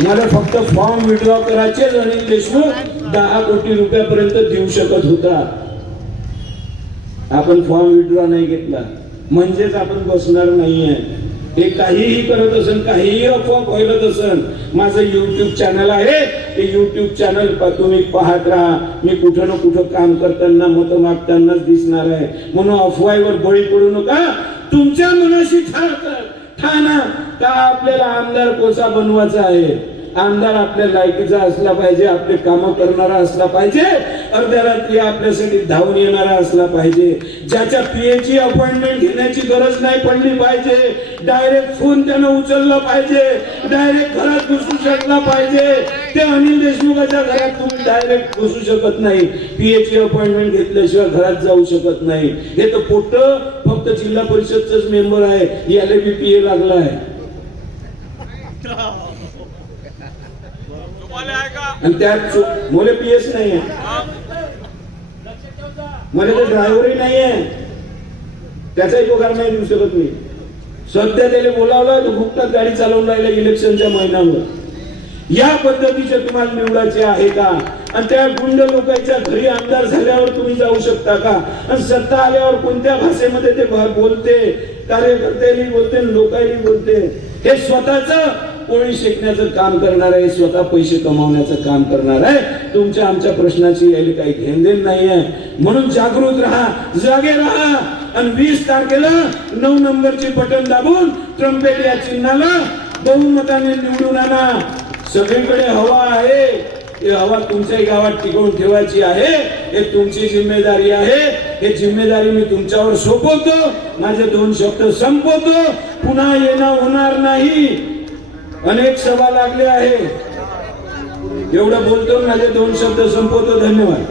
मला फक्त form withdraw करायचे अनिल देशमुख दहा कोटी रुपयापर्यंत देऊ शकत होता. आपण फॉर्म विड्रॉ नाही घेतला. म्हणजेच आपण बसणार नाहीये. हे काहीही करत असेल काहीही अफवा फैलत असेल माझं युट्यूब चॅनल आहे. ते युट्यूब चॅनल तुम्ही पाहत राहा. मी कुठं ना कुठं काम करताना मत मागतानाच दिसणार आहे. म्हणून अफवाईवर बळी पडू नका. तुमच्या मनाशी ठार ठाणा का आपल्याला आमदार कोसा बनवायचा आहे? आमदार आपल्या लायकीचा असला पाहिजे आपले कामं करणारा असला पाहिजे अर्ध्या रात्री आपल्यासाठी धावून येणारा असला पाहिजे. ज्याच्या पीएची अपॉइंटमेंट घेण्याची गरज नाही पडली पाहिजे डायरेक्ट फोन त्यानं उचलला पाहिजे डायरेक्ट घरात घुसू शकला पाहिजे. ते अनिल देशमुखाच्या घरात तुम्ही डायरेक्ट घुसू शकत नाही. पीएची अपॉइंटमेंट घेतल्याशिवाय घरात जाऊ शकत नाही. हे तर पोट फक्त जिल्हा परिषदच मेंबर आहे. याला बी पीए लागला आहे आणि त्यात चु- पीएस नाही मला तर ड्रायव्हरही नाही आहे त्याचाही पगार नाही देऊ शकत मी. सध्या त्याने बोलावलं तो फुकटात गाडी चालवून राहिला इलेक्शनच्या महिन्यावर या पद्धतीचे तुम्हाला निवडायचे आहे का? आणि त्या गुंड लोकांच्या घरी आमदार झाल्यावर तुम्ही जाऊ शकता का? आणि सत्ता आल्यावर कोणत्या भाषेमध्ये ते बोलते? कार्यकर्त्यांनी बोलते आणि लोकांनी बोलते? हे स्वतःच पोळी शेकण्याचं काम करणार आहे स्वतः पैसे कमावण्याचं काम करणार आहे तुमच्या आमच्या प्रश्नाची यायला काही घेण देण नाही आहे म्हणून जागृत राहा जागे राहा. आणि वीस तारखेला नऊ नंबरची बटन दाबून ट्रम्पेट या चिन्हाला बहुमताने निवडून आणा. सगळीकडे हवा आहे. ही हवा तुमच्याही गावात टिकवून ठेवायची आहे. हे तुमची जिम्मेदारी आहे. हे जिम्मेदारी मी तुमच्यावर सोपवतो. माझे दोन शब्द संपवतो. पुन्हा येणं होणार नाही. अनेक सभा लागल्या आहे एवढं बोलतो माझे दोन शब्द संपवतो धन्यवाद.